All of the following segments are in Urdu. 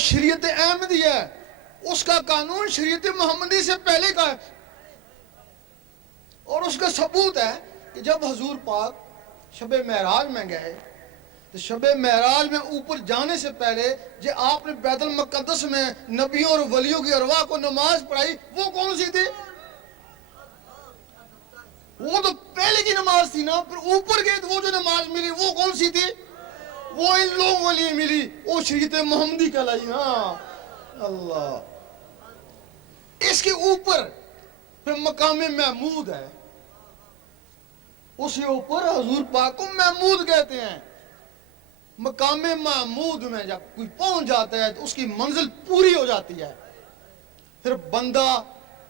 شریعت احمدی ہے اس کا قانون شریعت محمدی سے پہلے کا ہے، اور اس کا ثبوت ہے کہ جب حضور پاک شب معراج میں گئے تو شب معراج میں اوپر جانے سے پہلے جو آپ نے بیت المقدس میں نبیوں اور ولیوں کی ارواح کو نماز پڑھائی، وہ کون سی تھی؟ وہ تو پہلے کی نماز تھی نا. پھر اوپر گئے تو وہ جو نماز ملی وہ کون سی تھی؟ وہ ان لوگوں کے لیے ملی، وہ شریعت محمدی کہلائی نا. اللہ. اس کے اوپر پھر مقام محمود ہے، اس کے اوپر حضور پاک کو محمود کہتے ہیں. مقام محمود میں جب کوئی پہنچ جاتا ہے تو اس کی منزل پوری ہو جاتی ہے، پھر بندہ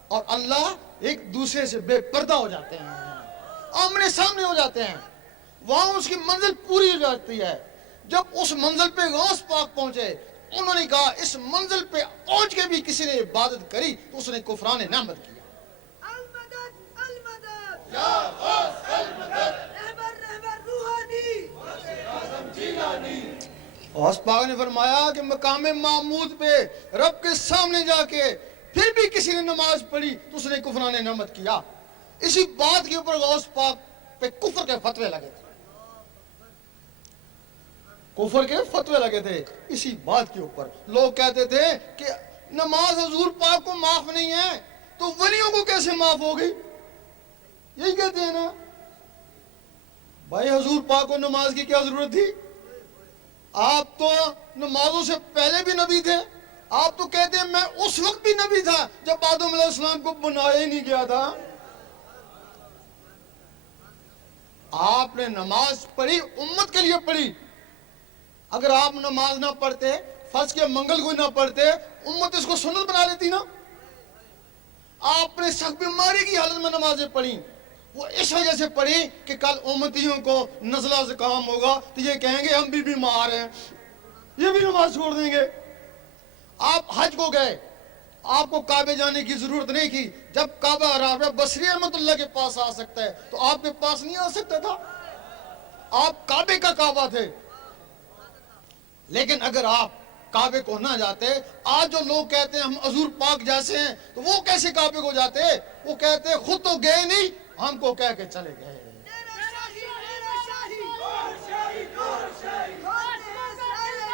اور اللہ ایک دوسرے سے بے پردہ ہو جاتے ہیں، آمنے سامنے ہو جاتے ہیں، وہاں اس کی منزل پوری ہو جاتی ہے. جب اس منزل پہ غوث پاک پہنچے، انہوں نے کہا اس منزل پہ پہنچ کے بھی کسی نے عبادت کری تو اس نے کفران نعمت کیا. المدد المدد یا غوث المدد رہبر رہبر روحانی اعظم جیلانی. غوث پاک نے فرمایا کہ مقام محمود پہ رب کے سامنے جا کے پھر بھی کسی نے نماز پڑھی تو اس نے کفران نعمت کیا. اسی بات کے اوپر غوث پاک پہ کفر کے فتوے لگے تھے، کفر کے فتوے لگے تھے اسی بات کے اوپر. لوگ کہتے تھے کہ نماز حضور پاک کو معاف نہیں ہے تو ولیوں کو کیسے معاف ہو گئی؟ یہی کہتے ہیں نا. بھائی حضور پاک کو نماز کی کیا ضرورت تھی؟ آپ تو نمازوں سے پہلے بھی نبی تھے. آپ تو کہتے ہیں میں اس وقت بھی نبی تھا جب آدم علیہ السلام کو بنایا ہی نہیں گیا تھا. آپ نے نماز پڑھی، امت کے لیے پڑھی. اگر آپ نماز نہ پڑھتے، فرض کے منگل کو نہ پڑھتے، امت اس کو سنت بنا لیتی نا. آپ نے سخت بیماری کی حالت میں نمازیں پڑھی، وہ اس وجہ سے پڑھی کہ کل امتیوں کو نزلہ زکام ہوگا تو یہ کہیں گے ہم بھی بیمار ہیں، یہ بھی نماز چھوڑ دیں گے. آپ حج کو گئے، آپ کو کعبے جانے کی ضرورت نہیں کی. جب کعبہ رافع بصری رحمۃ اللہ کے پاس آ سکتا ہے تو آپ کے پاس نہیں آ سکتا تھا؟ آپ کعبے کا کعبہ تھے. لیکن اگر آپ کعبے کو نہ جاتے، آج جو لوگ کہتے ہیں ہم حضور پاک جیسے ہیں تو وہ کیسے کعبے کو جاتے؟ وہ کہتے خود تو گئے نہیں، ہم کو کہہ کے چلے گئے. میرا شاہی میرا شاہی گور شاہی گور شاہی غوث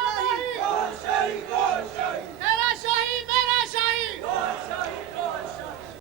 الہی گور شاہی گور شاہی.